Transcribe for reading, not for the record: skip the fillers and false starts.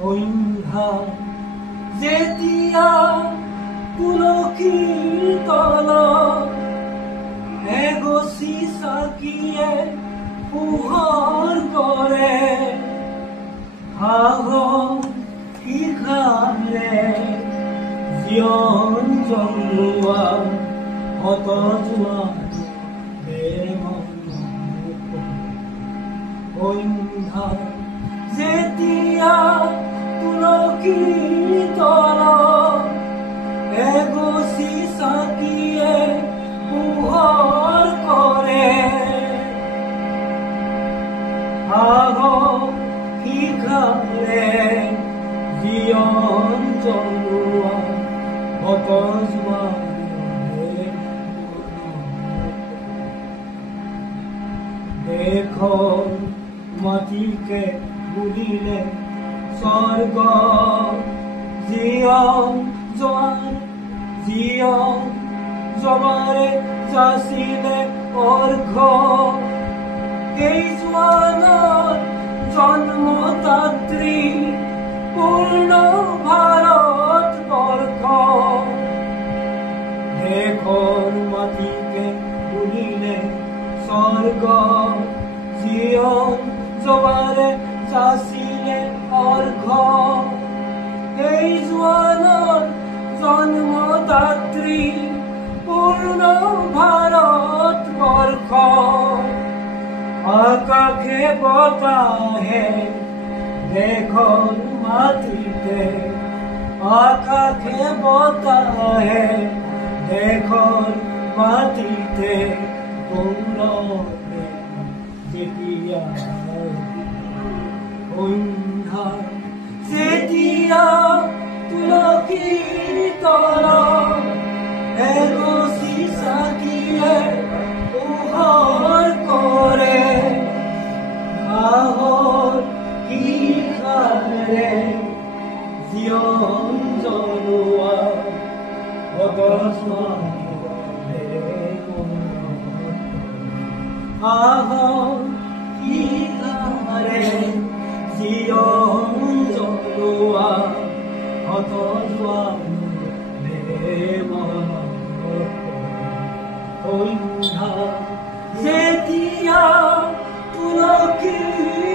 সন্ধ্যা যেতিয়া তুলসীৰ তলত এগছি চাকিয়ে পোহৰ কৰে, সাহসী খাৰে জীৱন জন্মোৱা হত যোৱা সন্ধ্যা যেতিয়া তুলসীৰ তলত এগছি চাকিয়ে পোহৰ কৰে, সাহসী খাৰে জীৱন জন্মোৱা হত যোৱা দেশৰ মাটিকে বুলিলে স্বৰ্গ, জীয়ন জবাৰে যাচিলে অৰ্ঘ, এই জোৱানৰ জন্মদাত্ৰী পূৰ্ণ ভাৰতবৰ্ষ। দেশৰ মাটিকে বুলিলে স্বৰ্গ, জীয়ন জবাৰে যাচিলে অৰ্ঘ, এই জোৱানৰ জন্মদাত্ৰী পূৰ্ণ ভাৰতবৰ্ষ। আকাশে বতাহে দেশৰ মাটিতে, আকাশে বতাহে দেশৰ মাটিতে গৌৰৱে যেতিয়া সন্ধ্যা যেতিয়া তুলসীৰ তলত এগছি চাকিয়ে পোহৰ কৰে, সাহসী খাৰে জীৱন জন্মোৱা হত যোৱা সাহসী খাৰে জীৱন জন্মোৱা হত যোৱা সন্ধ্যা যেতিয়া তুলসীৰ